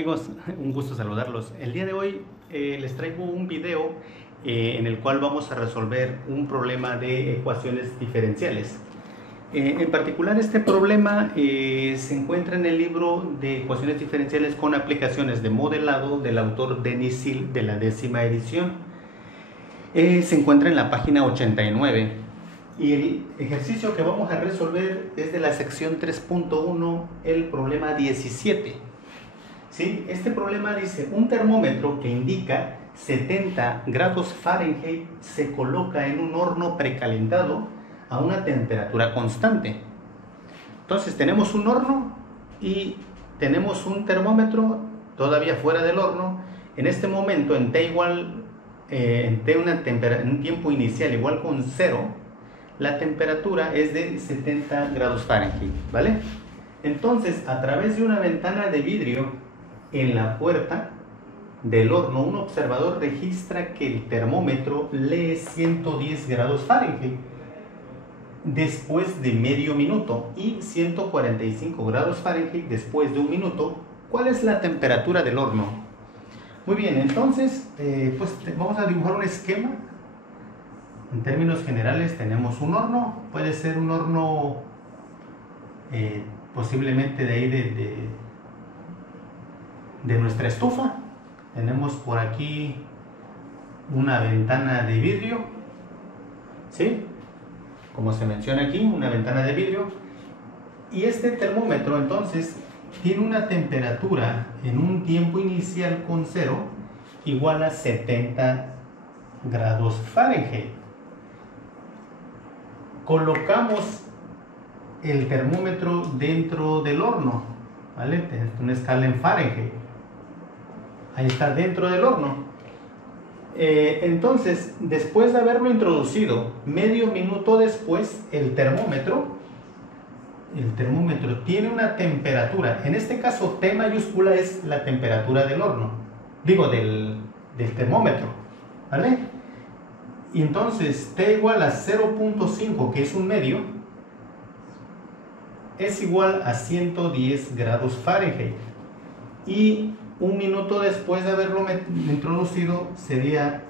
amigos? Un gusto saludarlos. El día de hoy les traigo un video en el cual vamos a resolver un problema de ecuaciones diferenciales. En particular este problema se encuentra en el libro de ecuaciones diferenciales con aplicaciones de modelado del autor Denis Sil de la 10ª edición. Se encuentra en la página 89 y el ejercicio que vamos a resolver es de la sección 3.1, el problema 17. ¿Sí? Este problema dice: un termómetro que indica 70 grados Fahrenheit se coloca en un horno precalentado a una temperatura constante. Entonces tenemos un horno y tenemos un termómetro todavía fuera del horno. En este momento, en T igual, en un tiempo inicial igual con 0, la temperatura es de 70 grados Fahrenheit, ¿vale? Entonces, a través de una ventana de vidrio en la puerta del horno, un observador registra que el termómetro lee 110 grados Fahrenheit después de medio minuto y 145 grados Fahrenheit después de un minuto. ¿Cuál es la temperatura del horno? Muy bien, entonces vamos a dibujar un esquema. En términos generales tenemos un horno, puede ser un horno posiblemente de ahí de nuestra estufa. Tenemos por aquí una ventana de vidrio, ¿sí? Como se menciona aquí, una ventana de vidrio. Y este termómetro entonces tiene una temperatura en un tiempo inicial con 0 igual a 70 grados Fahrenheit. Colocamos el termómetro dentro del horno, ¿vale? Es una escala en Fahrenheit. Ahí está dentro del horno. Entonces, después de haberlo introducido, medio minuto después, el termómetro tiene una temperatura. En este caso, T mayúscula es la temperatura del horno. Digo, del termómetro, ¿vale? Y entonces, T igual a 0.5, que es un medio, es igual a 110 grados Fahrenheit. Y un minuto después de haberlo introducido sería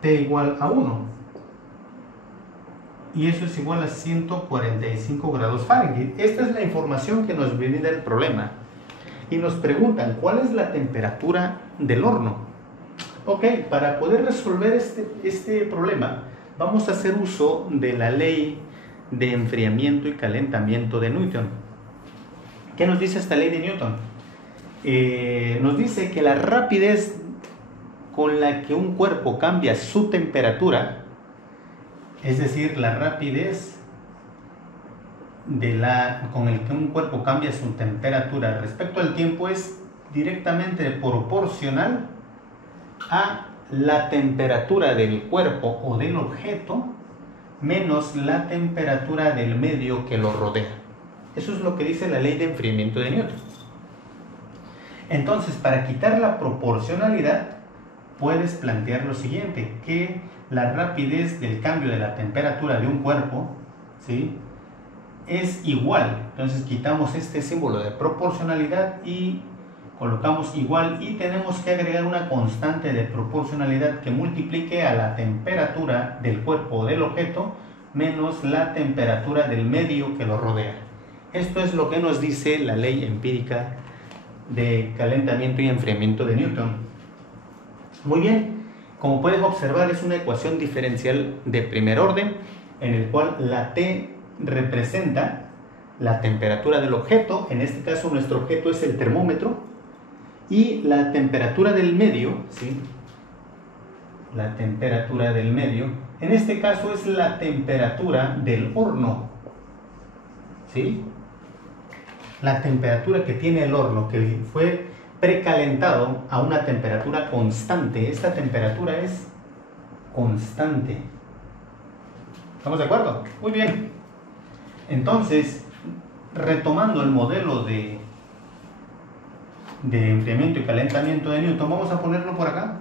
T igual a 1. Y eso es igual a 145 grados Fahrenheit. Esta es la información que nos brinda el problema. Y nos preguntan, ¿cuál es la temperatura del horno? Ok, para poder resolver este problema, vamos a hacer uso de la ley de enfriamiento y calentamiento de Newton. ¿Qué nos dice esta ley de Newton? Nos dice que la rapidez con la que un cuerpo cambia su temperatura, es decir, la rapidez con la que un cuerpo cambia su temperatura respecto al tiempo, es directamente proporcional a la temperatura del cuerpo o del objeto menos la temperatura del medio que lo rodea. Eso es lo que dice la ley de enfriamiento de Newton. Entonces, para quitar la proporcionalidad, puedes plantear lo siguiente: que la rapidez del cambio de la temperatura de un cuerpo, ¿sí?, es igual. Entonces quitamos este símbolo de proporcionalidad y colocamos igual, y tenemos que agregar una constante de proporcionalidad que multiplique a la temperatura del cuerpo o del objeto menos la temperatura del medio que lo rodea. Esto es lo que nos dice la ley empírica de calentamiento y enfriamiento de Newton. Muy bien, como puedes observar, es una ecuación diferencial de primer orden en el cual la T representa la temperatura del objeto. En este caso nuestro objeto es el termómetro, y la temperatura del medio, ¿sí?, la temperatura del medio en este caso es la temperatura del horno, ¿sí?, la temperatura que tiene el horno, que fue precalentado a una temperatura constante. Esta temperatura es constante. ¿Estamos de acuerdo? Muy bien. Entonces, retomando el modelo de enfriamiento y calentamiento de Newton, vamos a ponerlo por acá.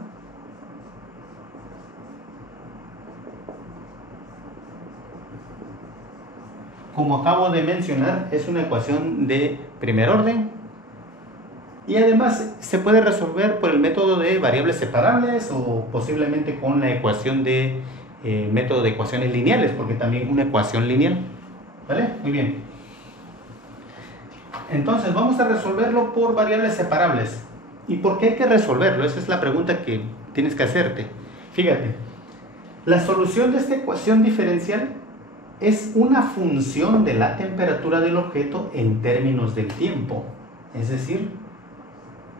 Como acabo de mencionar, es una ecuación de primer orden Y además se puede resolver por el método de variables separables o posiblemente con la ecuación de método de ecuaciones lineales, porque también una ecuación lineal. ¿Vale? Muy bien. Entonces vamos a resolverlo por variables separables. ¿Y por qué hay que resolverlo? Esa es la pregunta que tienes que hacerte. Fíjate, la solución de esta ecuación diferencial es una función de la temperatura del objeto en términos del tiempo. Es decir,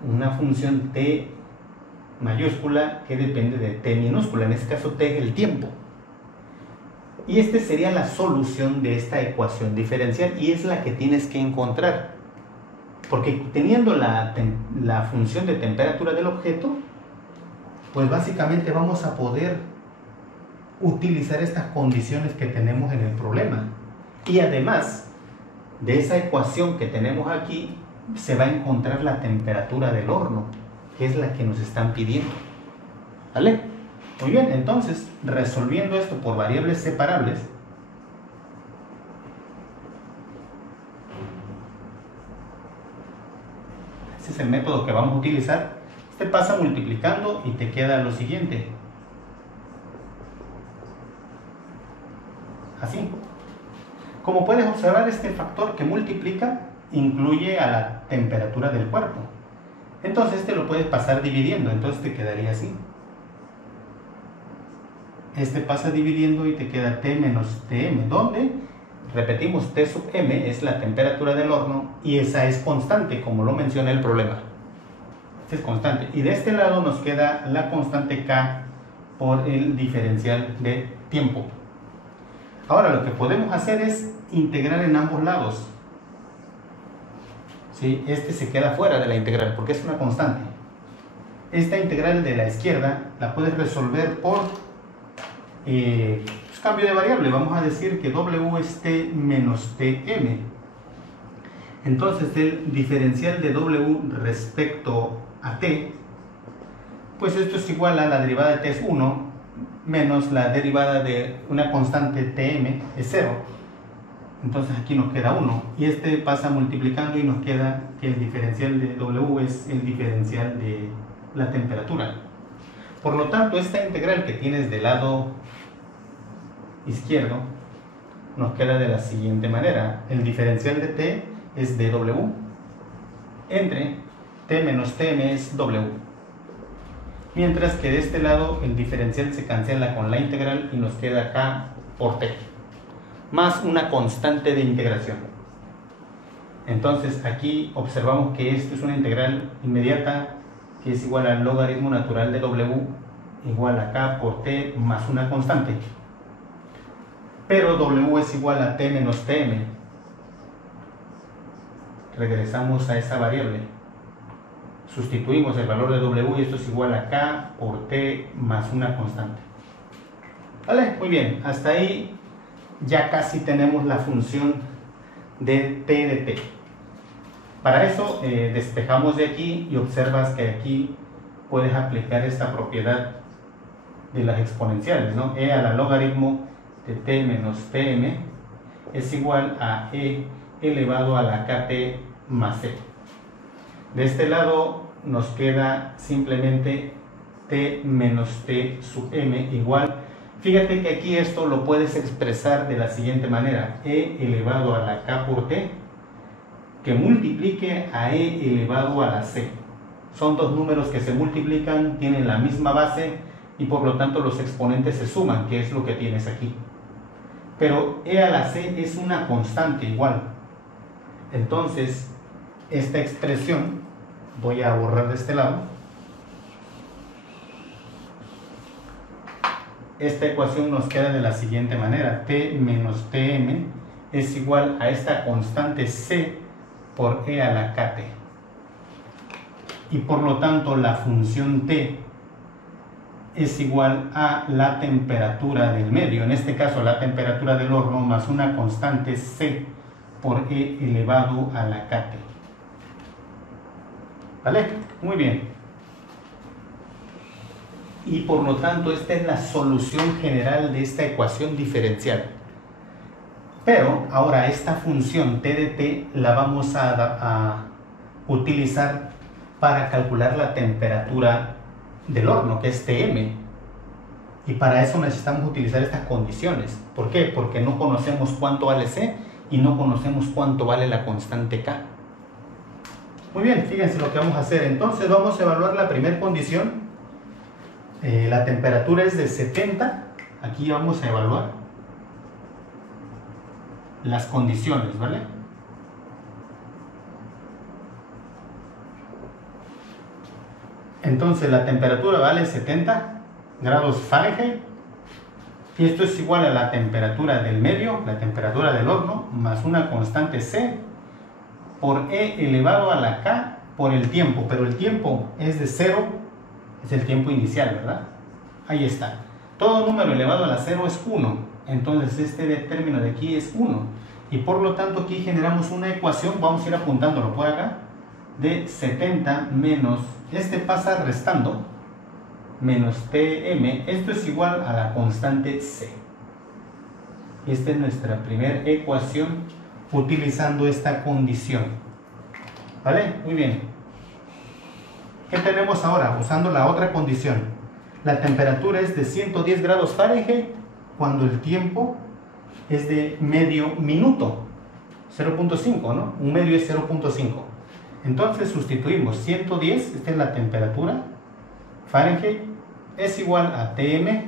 una función t mayúscula que depende de t minúscula, en este caso t el tiempo. Y esta sería la solución de esta ecuación diferencial y es la que tienes que encontrar. Porque teniendo la función de temperatura del objeto, pues básicamente vamos a poder utilizar estas condiciones que tenemos en el problema. Y además de esa ecuación que tenemos aquí, se va a encontrar la temperatura del horno, que es la que nos están pidiendo. ¿Vale? Muy bien, entonces, resolviendo esto por variables separables, ese es el método que vamos a utilizar. Este pasa multiplicando y te queda lo siguiente. Así. Como puedes observar, este factor que multiplica incluye a la temperatura del cuerpo. Entonces este lo puedes pasar dividiendo, entonces te quedaría así. Este pasa dividiendo y te queda T menos Tm, donde, repetimos, T sub m es la temperatura del horno y esa es constante, como lo menciona el problema. Esta es constante. Y de este lado nos queda la constante K por el diferencial de tiempo. Ahora lo que podemos hacer es integrar en ambos lados. ¿Sí? Este se queda fuera de la integral porque es una constante. Esta integral de la izquierda la puedes resolver por cambio de variable. Vamos a decir que W es T menos Tm. Entonces el diferencial de W respecto a T, pues esto es igual a la derivada de T es 1 menos la derivada de una constante Tm es 0. Entonces aquí nos queda 1 y este pasa multiplicando y nos queda que el diferencial de W es el diferencial de la temperatura. Por lo tanto, esta integral que tienes del lado izquierdo nos queda de la siguiente manera. El diferencial de T es dW entre T menos Tm es W. Mientras que de este lado el diferencial se cancela con la integral y nos queda K por T más una constante de integración. Entonces aquí observamos que esto es una integral inmediata que es igual al logaritmo natural de W igual a K por T más una constante. Pero W es igual a T menos Tm. Regresamos a esa variable. Sustituimos el valor de W y esto es igual a K por T más una constante. ¿Vale? Muy bien. Hasta ahí ya casi tenemos la función de T de T. Para eso despejamos de aquí y observas que aquí puedes aplicar esta propiedad de las exponenciales, ¿no? E a la logaritmo de T menos Tm es igual a E elevado a la KT más E. De este lado nos queda simplemente T menos T sub m igual. Fíjate que aquí esto lo puedes expresar de la siguiente manera. E elevado a la K por T que multiplique a E elevado a la C. Son dos números que se multiplican, tienen la misma base y por lo tanto los exponentes se suman, que es lo que tienes aquí. Pero E a la C es una constante igual. Entonces, esta expresión, voy a borrar de este lado. Esta ecuación nos queda de la siguiente manera. T menos Tm es igual a esta constante C por E a la KT. Y por lo tanto la función T es igual a la temperatura del medio, en este caso la temperatura del horno más una constante C por E elevado a la KT. ¿Vale? Muy bien. Y por lo tanto esta es la solución general de esta ecuación diferencial. Pero ahora esta función T de T la vamos a utilizar para calcular la temperatura del horno, que es Tm. Y para eso necesitamos utilizar estas condiciones. ¿Por qué? Porque no conocemos cuánto vale C y no conocemos cuánto vale la constante K. Muy bien, fíjense lo que vamos a hacer. Entonces vamos a evaluar la primera condición. La temperatura es de 70. Aquí vamos a evaluar las condiciones, ¿vale? Entonces la temperatura vale 70 grados Fahrenheit y esto es igual a la temperatura del medio, la temperatura del horno, más una constante C por E elevado a la K por el tiempo, pero el tiempo es de 0, es el tiempo inicial, ¿verdad? Ahí está. Todo número elevado a la 0 es 1, entonces este término de aquí es 1 y por lo tanto aquí generamos una ecuación, vamos a ir apuntándolo por acá, de 70 menos, este pasa restando, menos Tm, esto es igual a la constante C. Esta es nuestra primera ecuación utilizando esta condición. ¿Vale? Muy bien. ¿Qué tenemos ahora? Usando la otra condición. La temperatura es de 110 grados Fahrenheit cuando el tiempo es de medio minuto. 0.5, ¿no? Un medio es 0.5. Entonces sustituimos 110, esta es la temperatura, Fahrenheit, es igual a Tm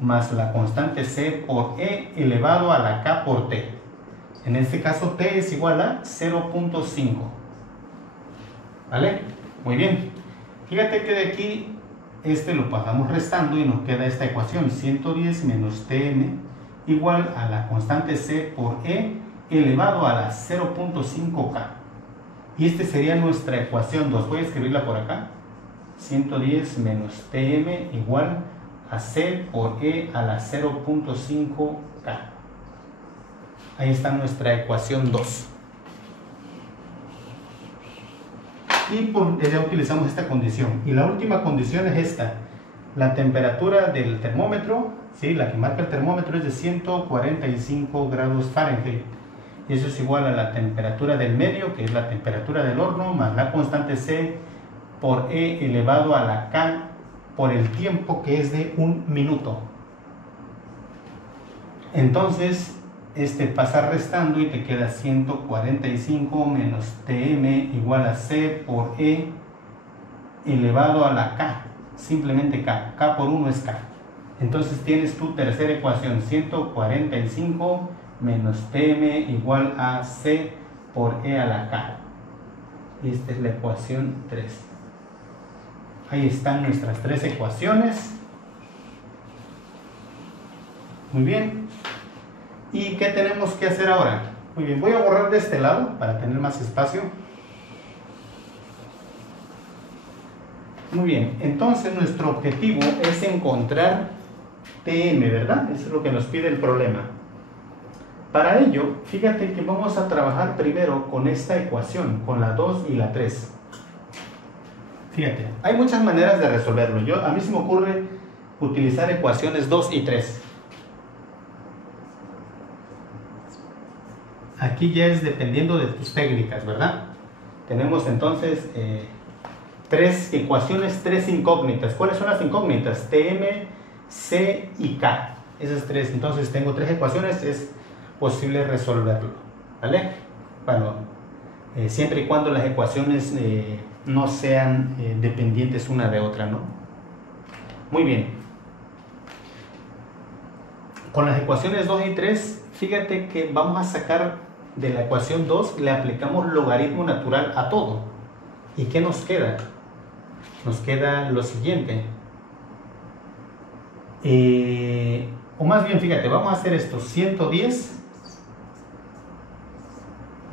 más la constante C por E elevado a la K por T. En este caso T es igual a 0.5. ¿Vale? Muy bien. Fíjate que de aquí este lo pasamos restando y nos queda esta ecuación, 110 menos Tm igual a la constante C por E elevado a la 0.5K. Y esta sería nuestra ecuación 2. Voy a escribirla por acá. 110 menos Tm igual a C por E a la 0.5K. Ahí está nuestra ecuación 2. Y ya utilizamos esta condición. Y la última condición es esta. La temperatura del termómetro, ¿sí? La que marca el termómetro es de 145 grados Fahrenheit. Y eso es igual a la temperatura del medio, que es la temperatura del horno, más la constante C por E elevado a la K por el tiempo, que es de 1 minuto. Entonces, pasa restando y te queda 145 menos Tm igual a C por E elevado a la K. Simplemente K. K por 1 es K. Entonces tienes tu tercera ecuación, 145 menos Tm igual a C por E a la K. Esta es la ecuación 3. Ahí están nuestras tres ecuaciones. Muy bien. ¿Y qué tenemos que hacer ahora? Muy bien, voy a borrar de este lado para tener más espacio. Muy bien, entonces nuestro objetivo es encontrar Tm, ¿verdad? Eso es lo que nos pide el problema. Para ello, fíjate que vamos a trabajar primero con esta ecuación, con la 2 y la 3. Fíjate, hay muchas maneras de resolverlo. A mí se me ocurre utilizar ecuaciones 2 y 3. Aquí ya es dependiendo de tus técnicas, ¿verdad? Tenemos entonces tres ecuaciones, tres incógnitas. ¿Cuáles son las incógnitas? Tm, C y K. Esas tres. Entonces tengo tres ecuaciones, es posible resolverlo, ¿vale? Bueno, siempre y cuando las ecuaciones no sean dependientes una de otra, ¿no? Muy bien. Con las ecuaciones 2 y 3, fíjate que vamos a sacar de la ecuación 2, le aplicamos logaritmo natural a todo. ¿Y qué nos queda? Nos queda lo siguiente. O más bien, fíjate, vamos a hacer esto, 110.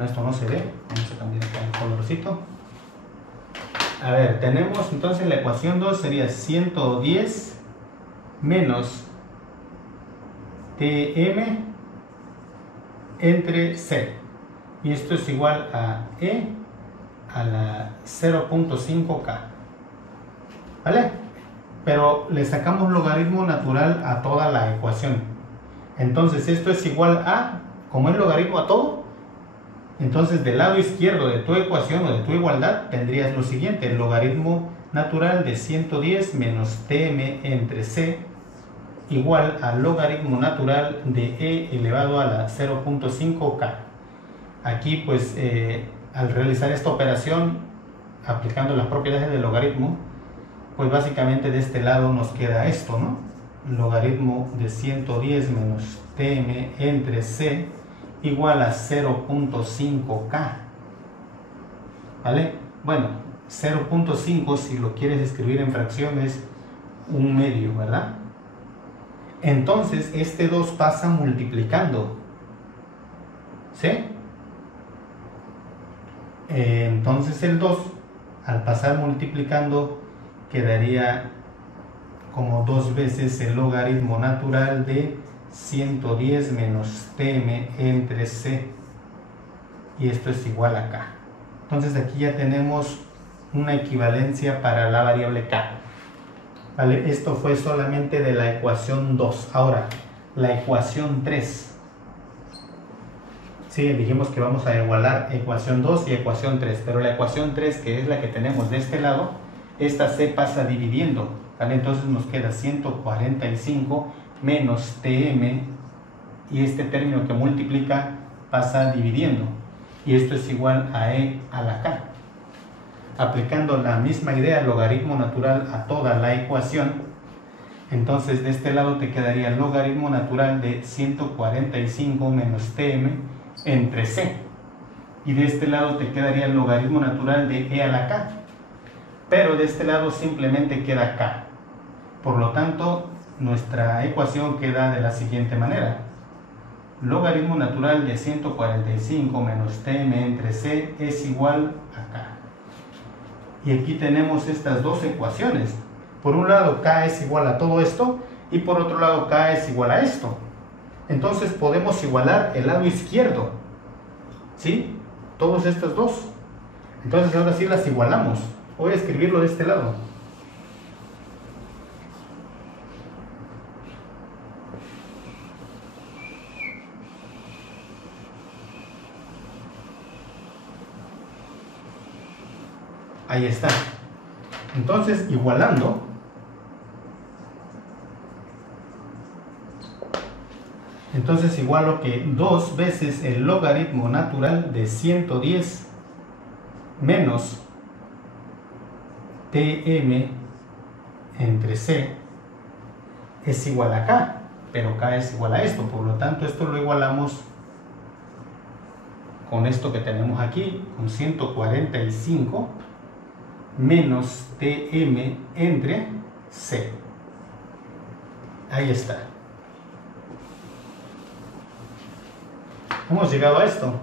Esto no se ve, vamos a cambiar acá el colorcito. A ver, tenemos entonces la ecuación 2 sería 110 menos Tm entre C. Y esto es igual a E a la 0.5K. ¿Vale? Pero le sacamos logaritmo natural a toda la ecuación. Entonces esto es igual a, como es logaritmo a todo, Entonces, del lado izquierdo de tu ecuación o de tu igualdad tendrías lo siguiente: el logaritmo natural de 110 menos tm entre c igual al logaritmo natural de e elevado a la 0.5k. Aquí pues al realizar esta operación aplicando las propiedades del logaritmo, pues básicamente de este lado nos queda esto, ¿no? Logaritmo de 110 menos tm entre c igual a 0.5k, ¿vale? Bueno, 0.5 si lo quieres escribir en fracción es 1/2, ¿verdad? Entonces este 2 pasa multiplicando, ¿sí? Entonces el 2 al pasar multiplicando quedaría como 2 veces el logaritmo natural de 110 menos tm entre c, y esto es igual a k. Entonces aquí ya tenemos una equivalencia para la variable k, ¿vale? Esto fue solamente de la ecuación 2. Ahora, la ecuación 3. Sí, dijimos que vamos a igualar ecuación 2 y ecuación 3, pero la ecuación 3, que es la que tenemos de este lado, esta se pasa dividiendo, ¿vale? Entonces nos queda 145 menos tm, y este término que multiplica pasa dividiendo, y esto es igual a e a la k. Aplicando la misma idea, logaritmo natural a toda la ecuación, entonces de este lado te quedaría el logaritmo natural de 145 menos tm entre c, y de este lado te quedaría el logaritmo natural de e a la k, pero de este lado simplemente queda k. Por lo tanto, nuestra ecuación queda de la siguiente manera: logaritmo natural de 145 menos tm entre c es igual a k. Y aquí tenemos estas dos ecuaciones. Por un lado k es igual a todo esto, y por otro lado k es igual a esto. Entonces podemos igualar el lado izquierdo, ¿sí? Todos estos dos. Entonces ahora sí las igualamos. Voy a escribirlo de este lado. Ahí está. Entonces, igualando, entonces igualo que 2 veces el logaritmo natural de 110 menos tm entre c es igual a k, pero k es igual a esto, por lo tanto esto lo igualamos con esto que tenemos aquí, con 145 menos tm entre c. Ahí está. Hemos llegado a esto.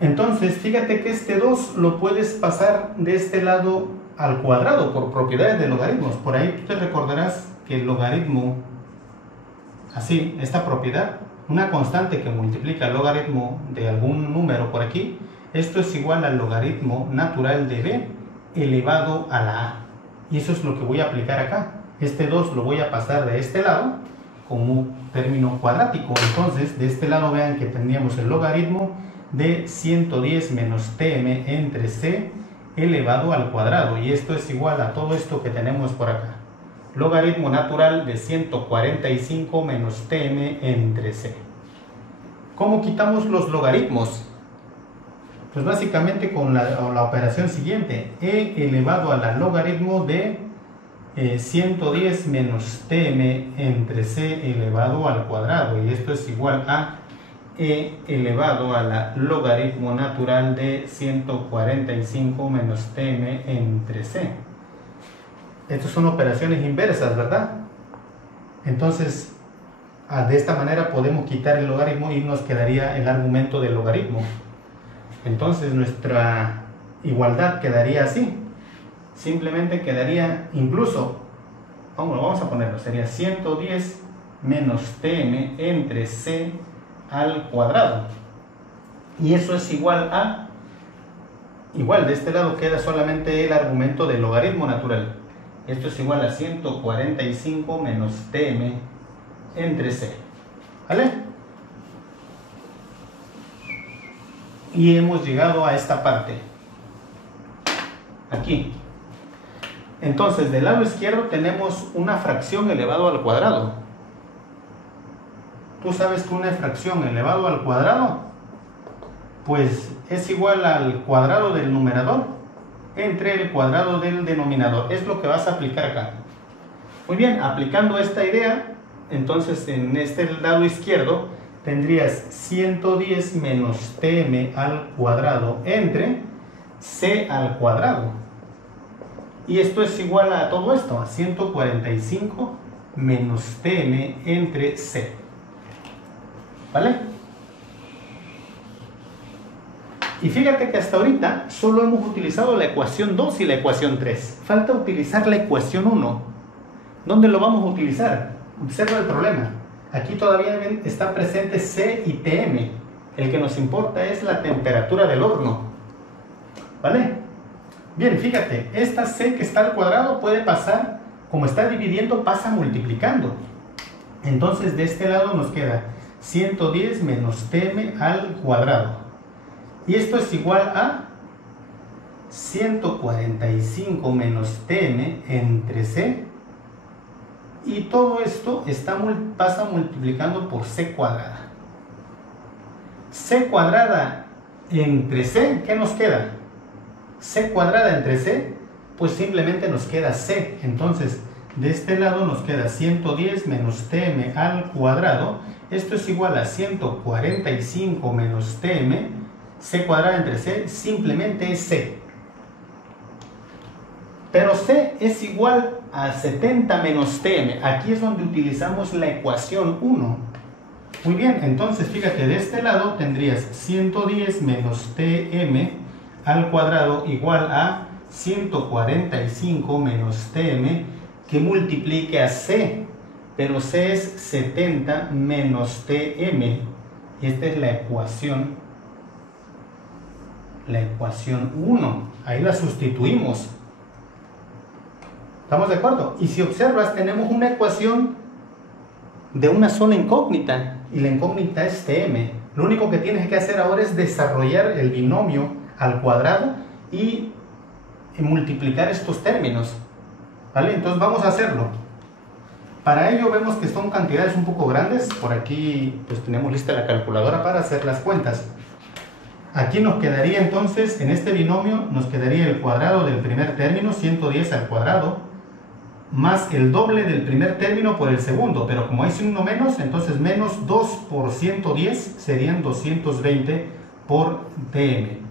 Entonces, fíjate que este 2 lo puedes pasar de este lado al cuadrado por propiedades de logaritmos. Por ahí tú te recordarás que el logaritmo, así, esta propiedad, una constante que multiplica el logaritmo de algún número por aquí, esto es igual al logaritmo natural de b elevado a la a. Y eso es lo que voy a aplicar acá. Este 2 lo voy a pasar de este lado como término cuadrático. Entonces, de este lado vean que tendríamos el logaritmo de 110 menos tm entre c elevado al cuadrado. Y esto es igual a todo esto que tenemos por acá. Logaritmo natural de 145 menos tm entre c. ¿Cómo quitamos los logaritmos? Pues básicamente con la operación siguiente: e elevado a la logaritmo de 110 menos tm entre c elevado al cuadrado, y esto es igual a e elevado a la logaritmo natural de 145 menos tm entre c. Estas son operaciones inversas, ¿verdad? Entonces, de esta manera podemos quitar el logaritmo y nos quedaría el argumento del logaritmo. Entonces nuestra igualdad quedaría así. Simplemente quedaría, incluso, vamos a ponerlo, sería 110 menos tm entre c al cuadrado. Y eso es igual a, igual de este lado queda solamente el argumento del logaritmo natural. Esto es igual a 145 menos tm entre c. ¿Vale? y hemos llegado a esta parte. Aquí. Entonces, del lado izquierdo tenemos una fracción elevado al cuadrado. Tú sabes que una fracción elevado al cuadrado, pues es igual al cuadrado del numerador entre el cuadrado del denominador. Es lo que vas a aplicar acá. Muy bien, aplicando esta idea, entonces en este lado izquierdo tendrías 110 menos tm al cuadrado entre c al cuadrado. Y esto es igual a todo esto, a 145 menos tm entre c. ¿Vale? Y fíjate que hasta ahorita solo hemos utilizado la ecuación 2 y la ecuación 3. Falta utilizar la ecuación 1. ¿Dónde lo vamos a utilizar? Observa el problema. Aquí todavía está presente C y TM. El que nos importa es la temperatura del horno. ¿Vale? Bien, fíjate, esta C que está al cuadrado puede pasar, como está dividiendo, pasa multiplicando. Entonces de este lado nos queda 110 menos TM al cuadrado. Y esto es igual a 145 menos TM entre C. Y todo esto pasa multiplicando por C cuadrada. C cuadrada entre C, ¿qué nos queda? C cuadrada entre C, pues simplemente nos queda C. Entonces, de este lado nos queda 110 menos TM al cuadrado. Esto es igual a 145 menos TM. C cuadrada entre C simplemente es C. Pero C es igual a 70 menos TM. Aquí es donde utilizamos la ecuación 1. Muy bien, entonces fíjate, de este lado tendrías 110 menos TM al cuadrado igual a 145 menos TM que multiplique a C. Pero C es 70 menos TM. Y esta es la ecuación 1. Ahí la sustituimos. ¿Estamos de acuerdo? Y si observas, tenemos una ecuación de una sola incógnita, y la incógnita es TM. Lo único que tienes que hacer ahora es desarrollar el binomio al cuadrado y multiplicar estos términos. ¿Vale? Entonces vamos a hacerlo. Para ello vemos que son cantidades un poco grandes. Por aquí pues tenemos lista la calculadora para hacer las cuentas. Aquí nos quedaría entonces, en este binomio, nos quedaría el cuadrado del primer término, 110 al cuadrado, más el doble del primer término por el segundo, pero como hay signo menos, entonces menos 2 por 110 serían 220 por tm.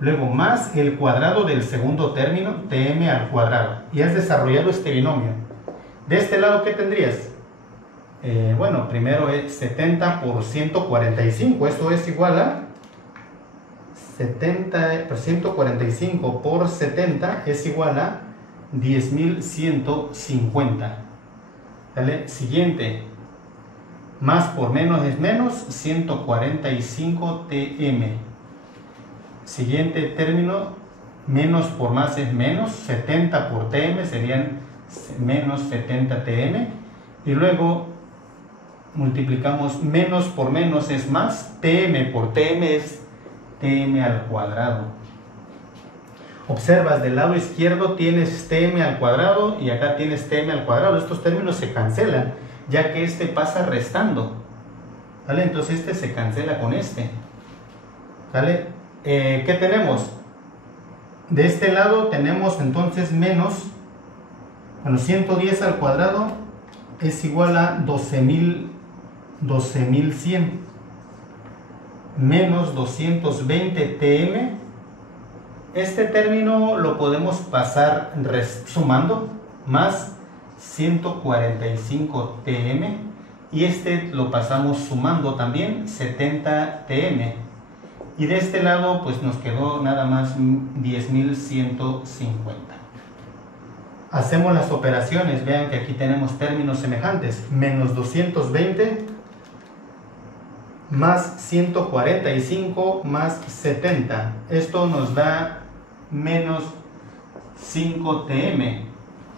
Luego más el cuadrado del segundo término, tm al cuadrado. Y has desarrollado este binomio. De este lado, ¿qué tendrías? Bueno, primero es 70 por 145, esto es igual a 145 por 70 es igual a 10.150. ¿Vale? Siguiente, más por menos es menos, 145 tm. Siguiente término, menos por más es menos, 70 por tm serían menos 70 tm. Y luego multiplicamos menos por menos es más, tm por tm es tm al cuadrado. Observas, del lado izquierdo tienes tm al cuadrado y acá tienes tm al cuadrado. Estos términos se cancelan, ya que este pasa restando. ¿Vale? Entonces este se cancela con este. ¿Vale? ¿Qué tenemos? De este lado tenemos entonces menos, bueno, 110 al cuadrado es igual a 12.100. Menos 220 tm. Este término lo podemos pasar sumando, más 145 tm, y este lo pasamos sumando también, 70 tm. Y de este lado pues nos quedó nada más 10.150. Hacemos las operaciones, vean que aquí tenemos términos semejantes, menos 220 más 145 más 70. Esto nos da menos 5 tm.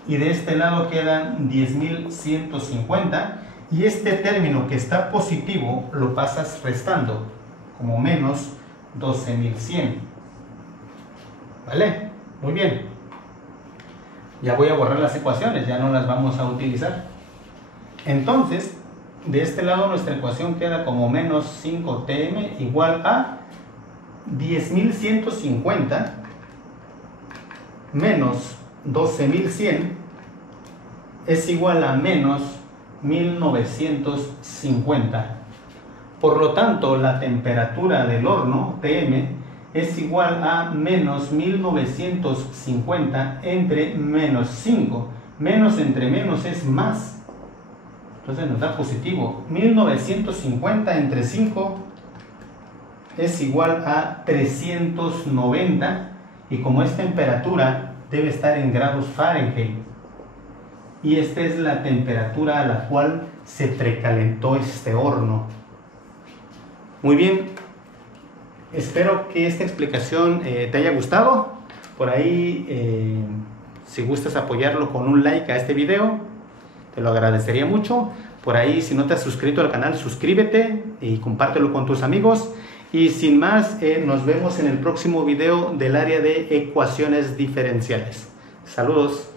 Y de este lado quedan 10.150. Y este término que está positivo lo pasas restando, como menos 12.100. ¿Vale? Muy bien. Ya voy a borrar las ecuaciones, ya no las vamos a utilizar. Entonces, de este lado nuestra ecuación queda como menos 5tm igual a 10.150 menos 12.100 es igual a menos 1.950. Por lo tanto, la temperatura del horno, Tm, es igual a menos 1.950 entre menos 5. Menos entre menos es más. Entonces nos da positivo. 1.950 entre 5 es igual a 390. Y como es temperatura, debe estar en grados Fahrenheit. Y esta es la temperatura a la cual se precalentó este horno. Muy bien, espero que esta explicación te haya gustado. Por ahí, si gustas apoyarlo con un like a este video, te lo agradecería mucho. Por ahí, si no te has suscrito al canal, suscríbete y compártelo con tus amigos. Y sin más, nos vemos en el próximo video del área de ecuaciones diferenciales. Saludos.